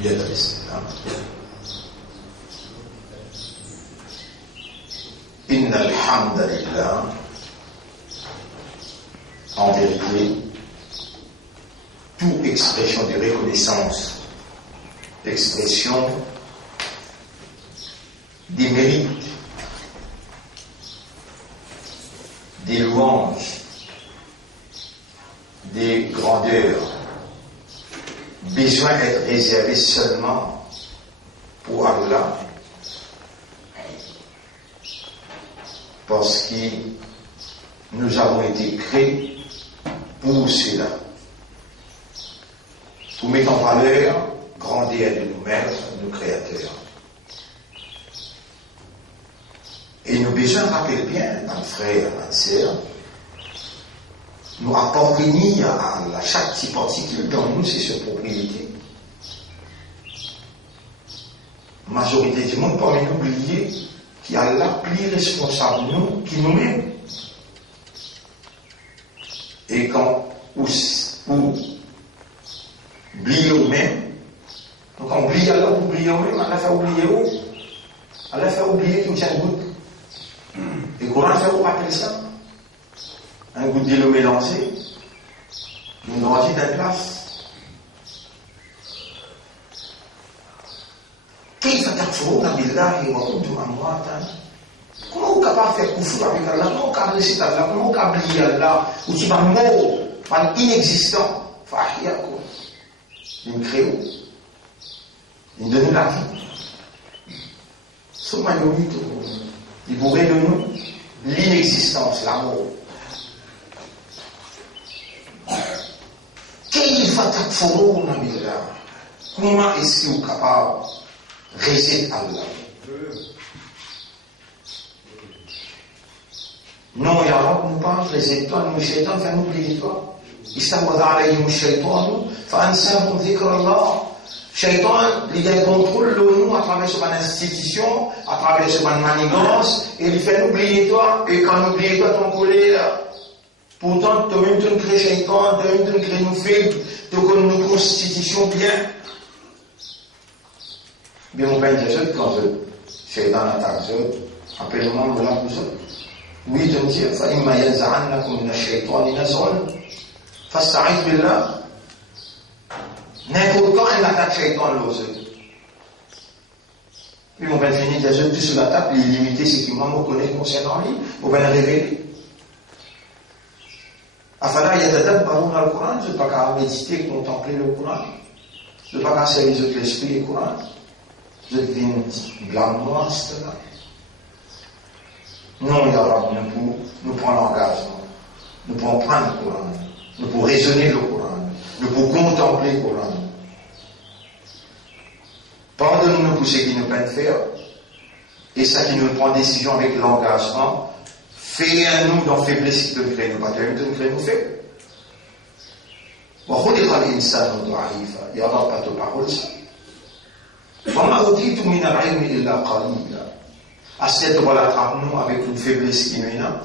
bien triste. Hein? Inna alhamdulillah, en vérité, toute expression de reconnaissance, expression des mérites, des louanges, des grandeurs, besoin d'être réservé seulement pour Allah, parce que nous avons été créés pour cela, pour mettre en valeur grandeur de nos maîtres, nos créateurs. Et nous besoin rappeler bien, nos frères, nos sœurs, nous appartenir à Allah. Chaque petit particule dans nous, c'est sa propriété. La majorité du monde parmi nous oublier qu'il y a Allah plus responsable de nous qui nous-mêmes. Et quand ou oublier nous-mêmes, donc on oublie Allah, on oublie nous-mêmes, Allah fait oublier où? Allah fait oublier qu'il y a un goutte. Et le Coran fait rappeler ça. Un goût de l'eau mélangé, une grandit d'un place. كيف تكفرون بالله وكنتم أمواتا؟ Comment vous êtes capable de faire kufr avec Allah? Comment vous êtes capable de laisser Allah? Comment vous êtes capable de oublier Allah? Ou tu vas mort, par inexistant. Fahiyakum. Il me crée, il me donne la vie. Seulement il pourrait de nous l'inexistence, la mort. Comment est-ce que vous êtes capable de résister Allah? Non, ya Rab, nous pas résiste-toi, nous shaitan, fait nous oublier toi. Istawada alayhim shaitan, fa'ansahum dhikr Allah. Shaitan, il contrôle nous à travers cette institution, à travers cette manigance, et il fait nous oublier toi, et quand nous oublions toi, ton colère. Pourtant, toi-même, tu nous crées shaitan, toi-même, tu nous crées nous faibles, tu connais nos constitutions bien. Bien, on va dire ça quand shaitan attaque ça, appelle-moi, on l'a pour ça. Oui, je me dis, فَإِمَّا يَنْزَعَنَّكُمْ مِنَ الشَّيْطَانِ نَزْغٌ فَاسْتَعِذْ بِاللَّهِ. N'importe quand, il attaque shaitan, l'ose. Puis, on va finir déjà tout sur l'attaque, les limités, c'est qu'il m'a reconnu concernant lui, on va le révéler. Afala yatadabbaruna al-Qur'an, je ne pas qu'à méditer, contempler le Coran, je ne pas qu'à servir l'esprit et le Coran, je deviens blâme-moi, cela. Non, ya Rab, nous prenons l'engagement, nous pouvons prendre le Coran, nous pouvons raisonner le Coran, nous pouvons contempler le Coran. Pardonne-nous pour ce qui nous peine faire, et ça qui nous prend décision avec l'engagement. Fais à nous dans faiblesse de créer nous, pas de créer nous fait. وخلق الإنسان ضعيفا يا رب pas de parole ça. وما أوتيتم من العلم إلا قليلا. À cette relation avec une faiblesse qui nous a,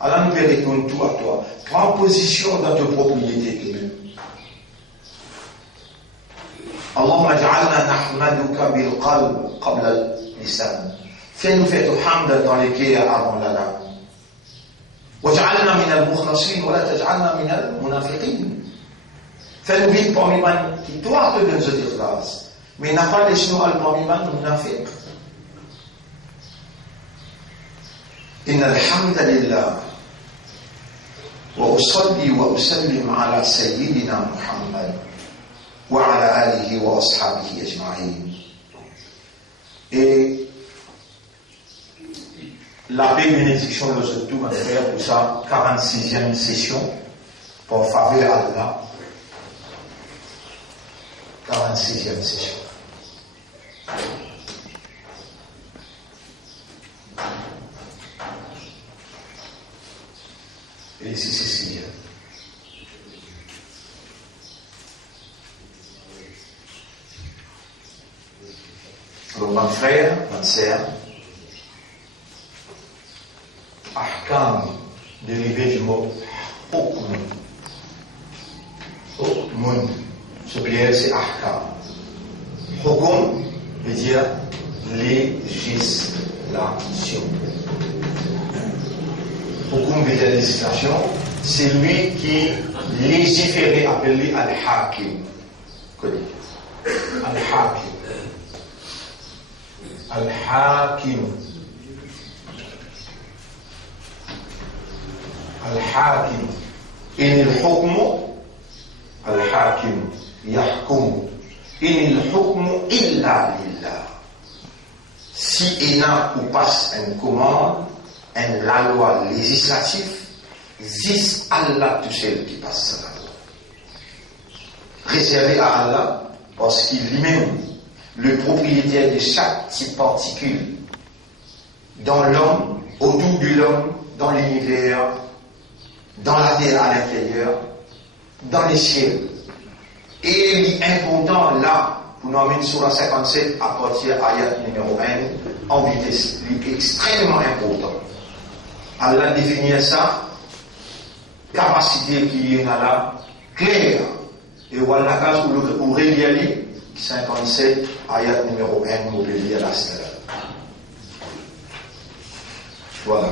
alors nous verrons tout à toi. Prends position dans tes propriétés toi-même. اللهم اجعلنا نحمدك بالقلب قبل اللسان. Fais-nous faire le hamd dans les cœurs avant la langue. واجعلنا من المخلصين ولا تجعلنا من المنافقين. Fais-nous vivre parmi les qui doivent te donner cette ikhlas, mais n'a pas laissé nous parmi les munafiq. إن الحمد لله وأصلي وأسلم على سيدنا محمد وعلى آله وأصحابه أجمعين. Et la bénédiction de ce tout va faire pour sa 46e session pour faveur à Allah. 46e session. Et ici c'est signé. Alors mon frère, ma sœur, ahkam dérivé du mot hukm. Hukmun. Ce pluriel c'est ahkam. Hukum veut dire législation. Hukum veut dire législation. C'est lui qui légiférait, appelé Al-Hakim. Al-Hakim. Al-Hakim. Al-Hakim. إن الحكم الحاكم يحكم إن الحكم إلا لله. Si ENA ou passe une commande, la loi législative, c'est Allah tout seul qui passe la loi. Réservé à Allah, parce qu'il est lui-même le propriétaire de chaque petite particule dans l'homme, autour de l'homme, dans l'univers, dans la terre à l'intérieur, dans les cieux. Et il est important là, pour nous amener sur la 57 à partir de l'ayat numéro 1, en vitesse. Il est extrêmement important. Allah définit ça, capacité qui est là, claire. Et voilà la case où Réliali, 57, ayat numéro 1, Mobilier à la stèle. Voilà.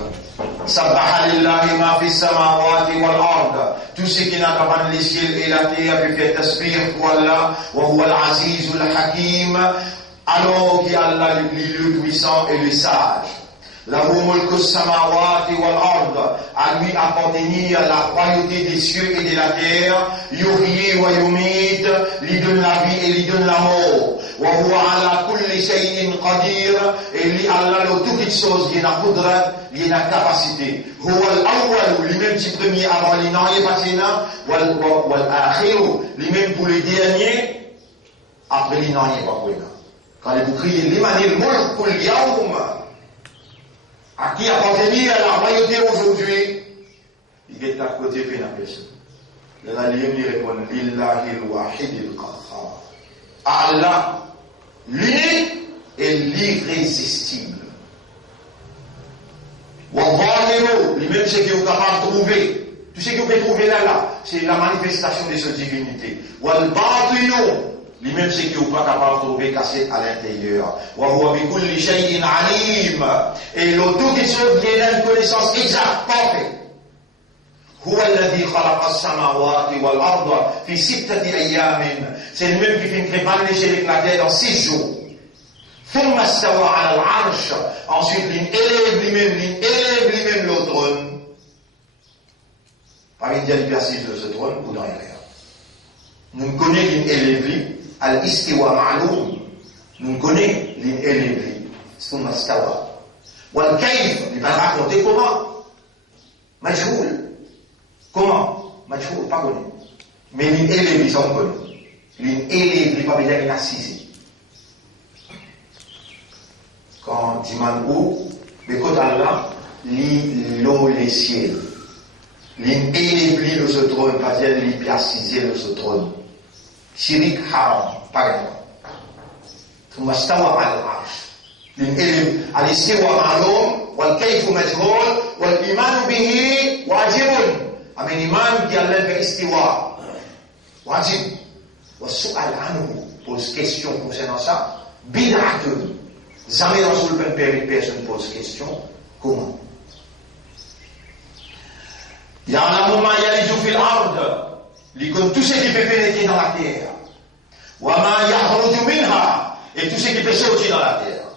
Sabbaha lillahi ma fi samawati wal ard. Tout ce qui n'a pas les cieux et la terre peut faire tasbih pour Allah. Wa huwa al-aziz al-hakim. Alors qu'il Allah le puissant et le sage. Lahu mulku samawati wal ard. À lui appartenir la royauté des cieux et de la terre. Yuhyi wa yumit. Lui donne la vie et lui donne la mort. Wa huwa ala kulli shay'in qadir. Et lui Allah le toutes choses qui n'a qudrat. Il y a une capacité. هو الأول lui-même qui premier avant les noms et patina, والآخر lui-même pour les derniers après les noms et patina. Quand vous criez l'Iman al-Mulk kul yawm, à qui appartenir à la royauté aujourd'hui, il est à côté de la personne. La ligne lui répond Lillahi al-Wahid al-Qahhar. Allah, l'unique et l'irrésistible. Lui-même ce que vous êtes capable de trouver, tout ce que vous pouvez trouver là, c'est la manifestation de cette divinité. Lui-même ce que vous n'êtes pas capable de trouver cassé à l'intérieur. Et l'autre qui chose qui a une connaissance exacte, parfaite. C'est lui-même qui fait une préparer les terre dans 6 jours. ثم استوى على العرش. Ensuite, il élève lui-même le trône. Parmi les personnes de ce trône, ou dans les airs. Nous connaissons l'élève, al-istiwa ma'loum. Nous connaissons l'élève, ثم استوى. والكيف, il va raconter comment. Majhoul. Comment? Majhoul, pas connu. Mais l'élève, ils sont connus. L'élève, il va bien être assisé. Quand diman ou, mais quand Allah lit l'eau les ciels, l'élébli de ce trône, pas dire l'hypiacisé de ce trône. Shirik haram, par exemple. ثم استوى على العرش. الاستواء معلوم والكيف مجهول والإيمان به واجب. أما الإيمان بالله بالاستواء واجب. والسؤال عنه pose question concernant ça. بدعة. Jamais dans le même période, personne pose question. Comment? Ya'lamu ma yaliju fil ard. Il connaît tout ce qui peut pénétrer dans la terre. Wa ma yakhruju minha. Et tout ce qui peut sortir dans la terre.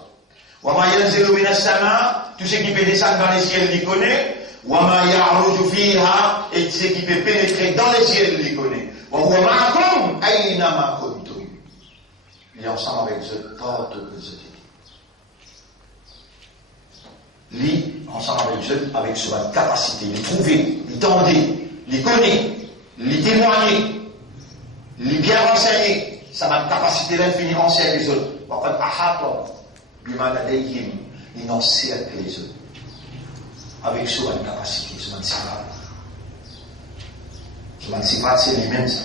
Wa ma yanzilu minas sama. Tout ce qui peut descendre dans les ciels, il connaît. Wa ma ya'ruju fiha. Et tout ce qui peut pénétrer dans les ciels, il connaît. Wa huwa ma'akum ayna ma kuntum. Il est ensemble avec ce partout que vous êtes. Lui, ensemble avec sa capacité, de trouver, de tendre, de connaître, de témoigner, de bien renseigner, sa capacité d'infini enseigne les autres. Il encercle les autres. Avec sa capacité, sa sifat, c'est lui-même ça.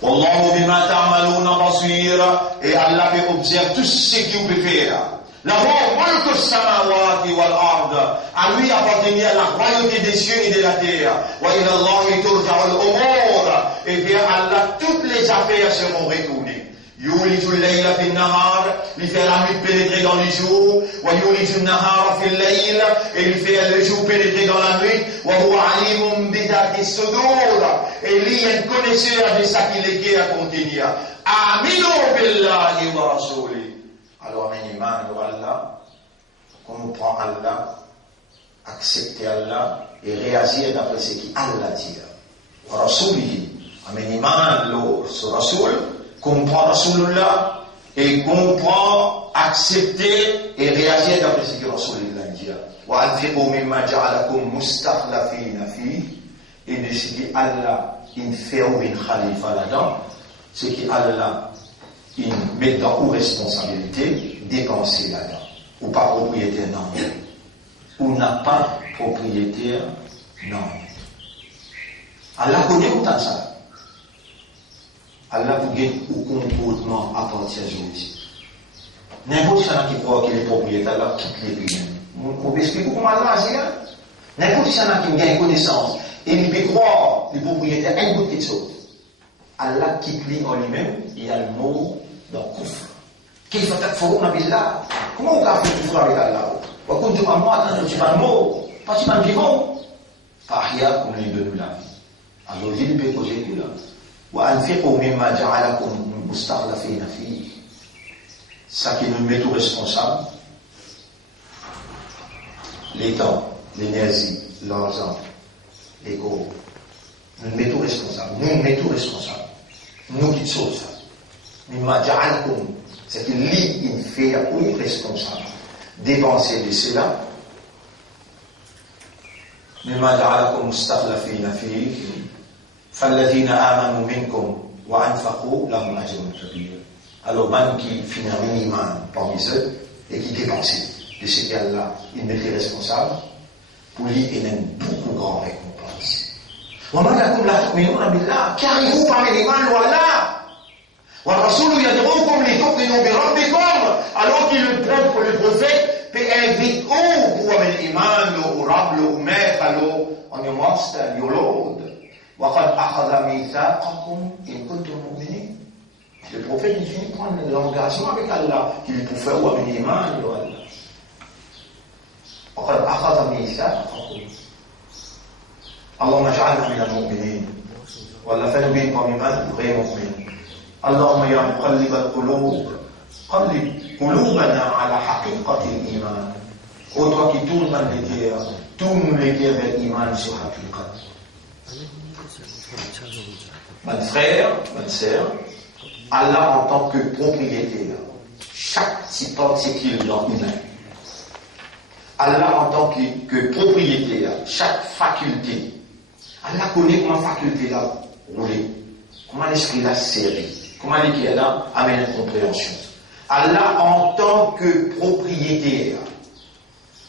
Wallahu bima ta'maluna basir. Et Allah peut observer tout ce que vous pouvez faire. له ملك السماوات والأرض. À lui appartenait la royauté des cieux et de la terre. وإلى الله ترجع الأمور. Et vers Allah toutes les affaires seront retournées. Yulijul layla fil nahar, il fait la nuit pénétrer dans le jour, wa yulijul nahara fil layl, et il fait le jour pénétrer dans la nuit, wa huwa alimun bidati sudur, et il est un connaisseur de ce qu'il est à contenir. Aminu billahi wa rasuli. Alors, on iman de Allah, comprend Allah, accepter Allah, et réagir d'après ce qu'Allah dit. Wa rasulihi, on iman sur Rasul, comprend Rasulullah et comprend, accepter et réagir d'après ce que Rasulullah dit. Wa anfiqu mimma ja'alakum mustakhlafina fi, et de ce que Allah in fait ou in khalifa là-dedans, ce que Allah in met dans vos responsabilités, dépenser là-dedans. Ou pas propriétaire, non. Ou n'a pas propriétaire, non. Allah connaît autant ça. Allah vous gagne au comportement à partir d'aujourd'hui. N'importe qui croit qu'il est propriétaire, Allah quitte les biens. Vous expliquez comment Allah agit là? N'importe qui gagne connaissance et il peut croire les propriétaires à une petite chose. Allah quitte lui en lui-même, il y a le mot dans le coufre. Qu'il faut être fort, Nabillah. Comment on peut faire du fort avec Allah? Ou quand tu vas moi, tu vas le mot, pas tu vas le vivant. Fahia, comme les deux nous l'avons. Alors, il peut poser tout là. وأنفقوا مما جعلكم مستخلفين فيه. Ça qui nous met tout responsable, les temps, l'énergie, l'argent, les corps, nous met tout responsable. Nous met tout responsable. Nous qui sommes ça. Mimma ja'alkum, c'est que lui, il fait ou responsable. Dépenser de cela. Mimma ja'alkum mustakhlafina fihi. فالذين آمنوا منكم وأنفقوا لهم أجر كبير. Alors, man qui finit un minimum parmi eux et qui dépense de ce qu'Allah, il mettait responsable, pour lui, il a une beaucoup grande récompense. وَمَا لَكُمْ لَا تُؤْمِنُونَ بِاللَّهِ, qu'arrivez-vous parmi les mains de Allah? وَالرَّسُولُ يَدْعُوكُمْ لِتُؤْمِنُوا بِرَبِّكُمْ, alors qu'il le prend pour le prophète, peut inviter pour amener l'iman, au rab, au maître, on your master, your Lord. وَقَدْ أَخَذَ مِيثَاقَكُمْ إِن كُنتُم مُؤْمِنِينَ. Le prophète, il finit par prendre l'engagement avec Allah, qu'il peut faire ou amener l'iman, ou Allah. وَقَدْ أَخَذَ مِيثَاقَكُمْ. اللهم اجعلنا من المؤمنين ولا فنبين بمن غير مؤمن. اللهم يا مقلب القلوب قلب قلوبنا على حقيقة الإيمان. Ô toi qui tournes dans les cœurs, tourne les cœurs vers l'iman sur haqiqat. Mon frère, ma sœur, Allah en tant que propriétaire, chaque petit particule dans l'humain. Allah en tant que propriétaire, chaque faculté. Allah connaît comment la faculté là rouler, comment l'esprit là serré, comment l'équipe là amène une compréhension. Allah en tant que propriétaire,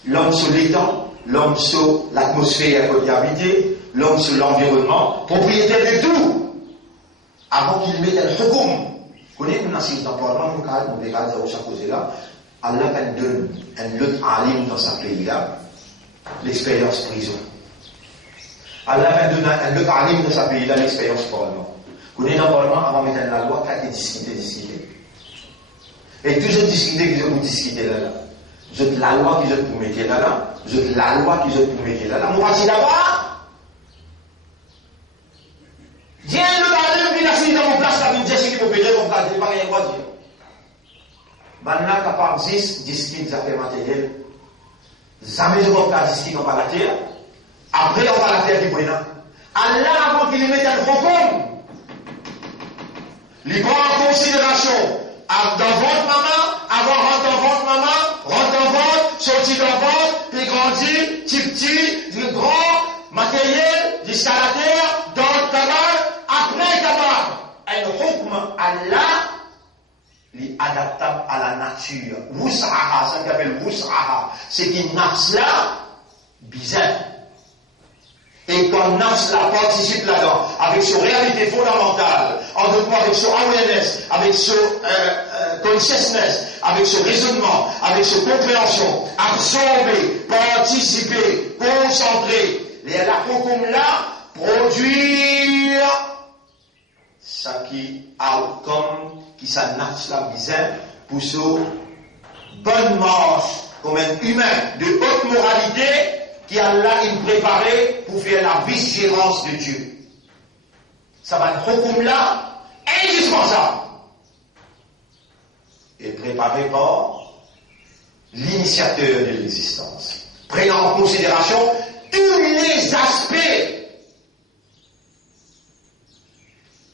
l'homme sur l'étang, l'homme sur l'atmosphère qu'il a habité, l'homme sur l'environnement, propriétaire de tout. Avant qu'il mette un hukum. Connaissez nous dans l'environnement, nous regardons chaque chose là. Allah donne un autre alim dans sa pays là, l'expérience prison. Allah donne un autre alim dans sa pays là, l'expérience parlement. Connaissez dans le parlement, avant de mettre la loi, quand il discuter. Et toujours discuter que vous discutez là. Vous êtes la loi que vous mettez là. Vous êtes la loi que vous mettez là. Mon voici là-bas. Viens le gardien qui n'a fini dans mon place, la vie de Jésus qui peut payer mon gardien, il n'y a pas rien à dire. Maintenant, capable de discuter des affaires matérielles, jamais je ne vais pas discuter dans la terre, après on va la terre du Brénan. Allah, avant qu'il mette un hukum, il prend en considération, dans votre maman, avant rentre dans votre maman, rentre dans votre, sorti dans votre, puis grandit, petit, du grand, matériel, jusqu'à la terre, dans le cabal, après le cabal. Un hukm Allah, il est adaptable à la nature. Wus'aha, ça qu'on appelle wus'aha, c'est qu'une nafs là, bizarre. Et quand nafs là participe là-dedans, avec son réalité fondamentale, en deux points, avec son awareness, avec son consciousness, avec son raisonnement, avec son compréhension, absorber, participer, concentrer, les hukum là, produire ça qui outcome, qui s'annonce la misère, pour ce bonne marche, comme un humain de haute moralité, qui Allah il préparé pour faire la vigilance de Dieu. Ça va être là indispensable. Et préparé par l'initiateur de l'existence, prenant en considération tous les aspects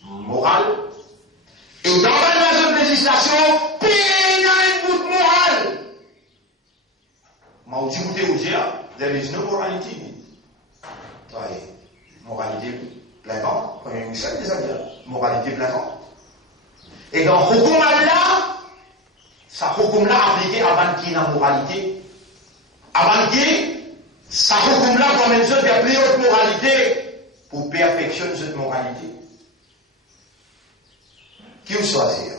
moraux et dans la législation, pénal une morale. There is no morality. Moralité plaisante, comme une seule des amis, moralité plaisante. Et dans Hukum Allah, ça Hukum là appliqué avant qu'il y ait la moralité. Avant qu'il y ait, ça Hukum là comme une sorte de plus haute moralité pour perfectionner cette moralité. Qui vous choisit?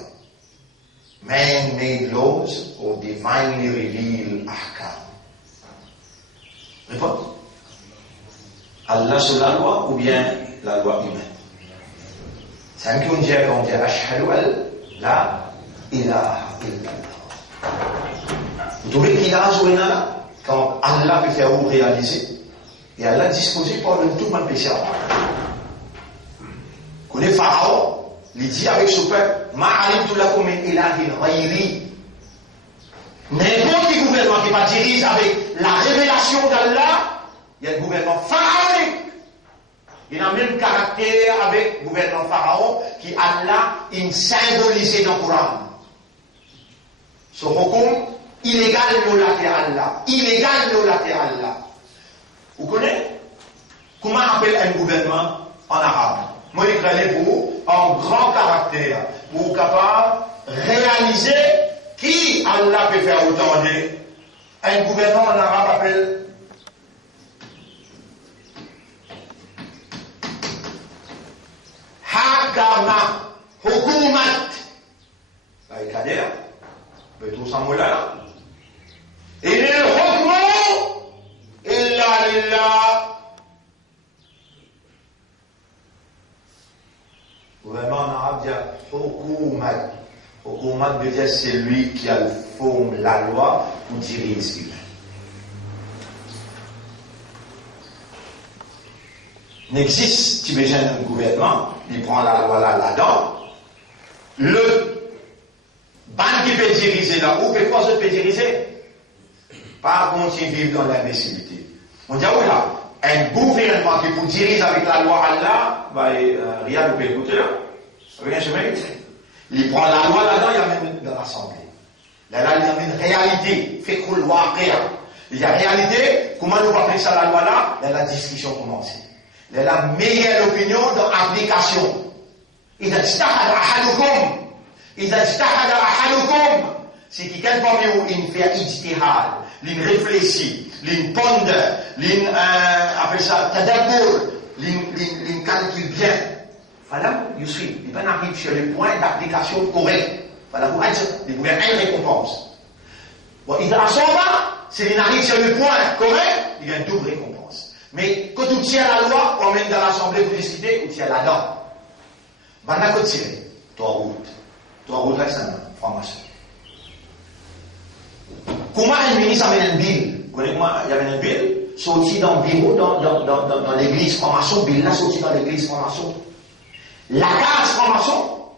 Man-made laws or divinely revealed ahkam? Réponse. Allah sur la loi ou bien la loi humaine? C'est un qu'on dit quand on dit Ashhadu an la ilaha illallah. Vous trouvez qu'il a joué là quand Allah peut faire ou réaliser et Allah disposé pour le tout mal péché. Quand les pharaons, il dit avec son peuple, Ma'alimtu lakum min ilahin ghayri. N'importe quel gouvernement qui va diriger avec la révélation d'Allah, il y a un gouvernement pharaonique. Il a le même caractère avec le gouvernement pharaon qui Allah il symbolisé dans le Coran. Ce hukum, illégal l'olaté Allah. Illégal l'olaté Allah. Vous connaissez? Comment on appelle un gouvernement en arabe? Moi, je crée pour un grand caractère, pour capable réaliser qui Allah peut faire autant de. Un gouvernement en arabe appelle Hakama, Hukumat. Là, il y a des tout ça là. Et le Hukmu, illa lillah. Gouvernement en arabe dit Hukumat. Hukumat veut dire c'est lui qui a le fond la loi pour diriger ce qu'il n'existe, tu besoin d'un gouvernement, il prend la loi là-dedans. Le ban qui peut diriger là, où peut quoi peut diriger? Pas continuer à vivre dans l'imbécilité. On dit, oui là, un gouvernement qui peut diriger avec la loi Allah, bah, rien ne peut écouter là. Rien je mérite. Il prend la loi là-dedans, il amène dans l'Assemblée. Là, il amène réalité, fait que loi rien. Il y a réalité, comment nous va appeler ça la loi là? Là, la discussion commence. Là, la meilleure opinion dans l'application. إذا اجتهد أحدكم c'est qui quelqu'un parmi vous il fait ijtihad, il réfléchit, il pondre, il appelle ça tadabbur, il calcule bien. Voilà, you see, il va arriver sur le point d'application correct. Voilà, vous êtes, il vous une récompense. Bon, il a son bas, s'il arrive sur le point correct, il y a une double récompense. Mais quand tu tiens la loi, on mène dans l'assemblée pour discuter, tu tiens là-dedans. Bana ko tirer, toi route là, c'est une formation. Comment un ministre amène un bill? Vous connaissez comment il y avait un bill? Sorti dans le bureau, dans l'église formation, bill là, sorti dans l'église formation. La case formation,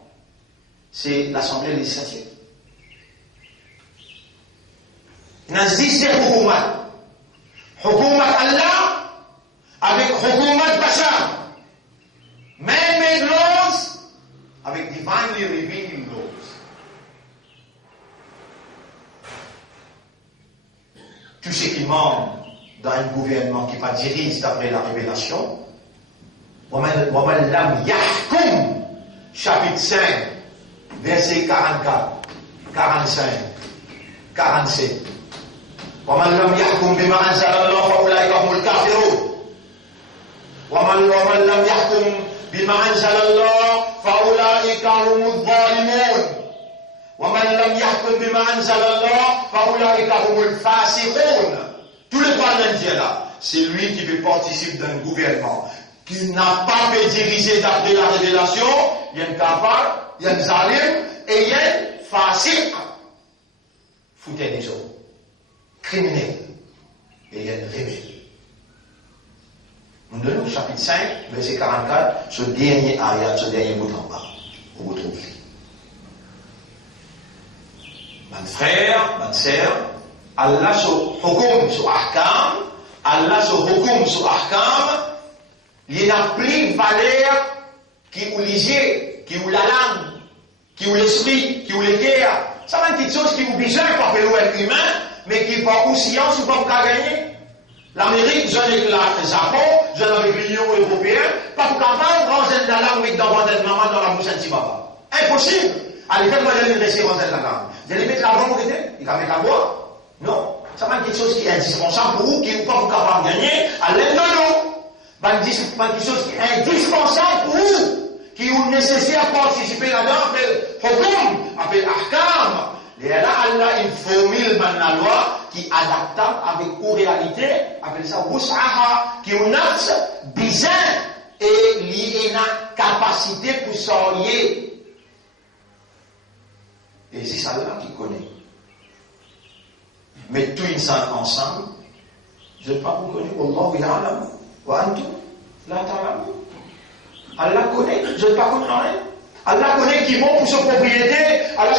c'est l'assemblée législative. Il y a 10 hukumat. Hukumat Allah avec hukumat bashar. Man-made laws avec divinely revealed laws. Tout ce qui manque dans un gouvernement qui va diriger d'après la révélation, وَمَنْ لَمْ يَحْكُمْ chapitre 5, verset 44, 45, 47. وَمَنْ لَمْ يَحْكُمْ بِمَا أَنزَلَ اللَّهُ فَأُولَٰئِكَ هُمُ الْكَافِرُونَ وَمَنْ لَمْ يَحْكُمْ بِمَا أَنزَلَ اللَّهُ فَأُولَٰئِكَ هُمُ الظَّالِمُونَ وَمَنْ لَمْ يَحْكُمْ بِمَا أَنزَلَ اللَّهُ فَأُولَٰئِكَ هُمُ الْفَاسِقُونَ. Tous les parlementaires là, c'est lui qui peut participer d'un gouvernement qui n'a pas fait diriger d'après la révélation, il y a un kafar, il y a un zalim, et il y a un fasiq. Foutait des hommes. Criminel. Et il y a un rebelle. Nous donnons au chapitre 5, verset 44, ce dernier ayat, ce dernier bout en bas. Vous retrouvez. Mon frère, ma sœur, Allah se hukum sur ahkam, Allah se hukum sur ahkam, il n'a plus valeur qui ou l'isier, qui ou la langue, qui ou l'esprit, qui ou le cœur. Ça va être une chose qui vous besoin pour faire l'ouest humain, mais qui pas ou science ou pas pour gagner. L'Amérique, j'en ai le Japon, j'en ai l'Union européenne, pas pour campagne, grand jeune de la langue, dans votre maman dans la bouche de papa. Impossible. Allez, faites-moi une référence de la langue. Vous allez mettre la langue au côté? Il va mettre la voix? Non. Ça va être quelque chose qui est indispensable pour vous, qui n'est pas capable de gagner à l'aide de nous. Quelque chose qui est indispensable pour vous, qui est nécessaire pour participer là-dedans, appelle hukum, appelle ahkam. Et là, Allah, une formule dans la loi qui est adaptable avec aux réalités, appelle ça wus'aha, qui est une nafs bizarre et liée à une capacité pour s'orienter. Et c'est ça là qui connaît. Mais tout ensemble, je ne sais pas vous connaître. Wallahu ya'lam wa antum la ta'lamun. Allah connaît, je ne sais pas connaître rien. Allah connaît qui monte pour sa propriété, Allah